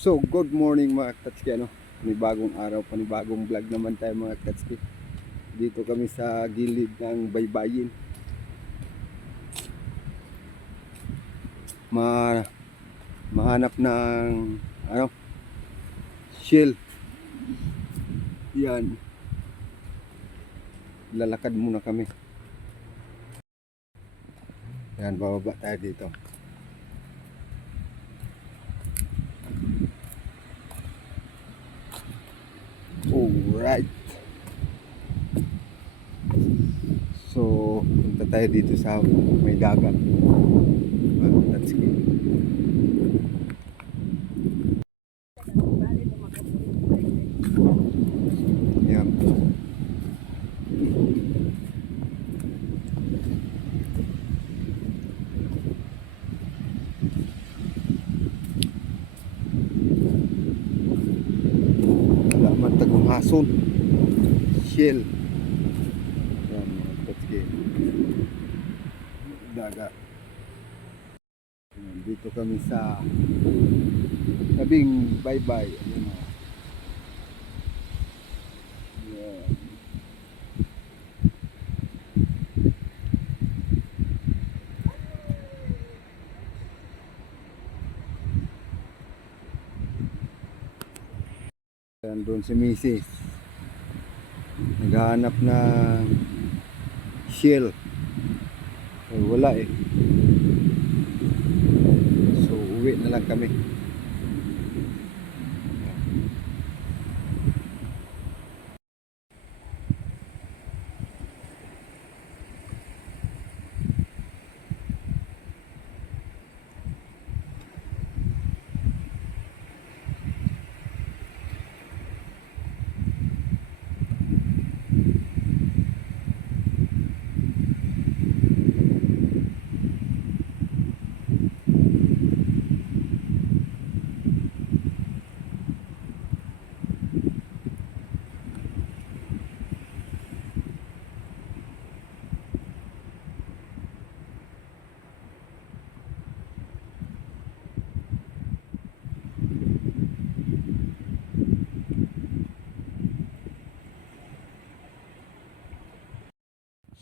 So, good morning mga Katski. Ano? Panibagong araw, panibagong vlog naman tayo mga Katski. Dito kami sa gilid ng baybayin. Ma mahanap ng ano shell. Yan. Lalakad muna kami. Yan, bababa tayo dito. Alright. So, punta tayo dito sa may dagat. Well, that's good. Yeah. Wala hason. Shell. Yan, mga. Yan, Dito kami sa tabing bye-bye. Ayan o. Yan. Yan doon si Mrs. Naghahanap ng shell. Eh, wala eh. So, uwi na lang kami.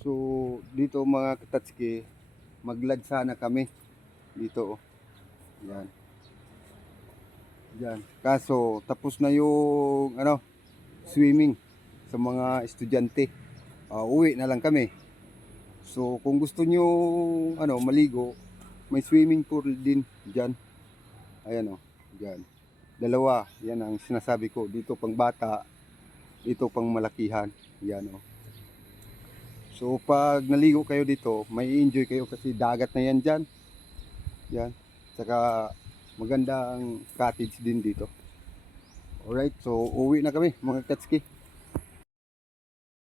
So, dito mga katatski, maglad sana kami. Dito, oh. Yan. Yan. Kaso, tapos na yung, ano, swimming sa mga estudyante. Ah, uwi na lang kami. So, kung gusto nyo, ano, maligo, may swimming pool din dyan. Ayan, oh. Dyan. Dalawa. Yan ang sinasabi ko. Dito pang bata, dito pang malakihan. Yan, oh. So pag naligo kayo dito, may enjoy kayo kasi dagat na yan dyan. Yan. Saka maganda ang cottage din dito. Alright, so uwi na kami mga katski.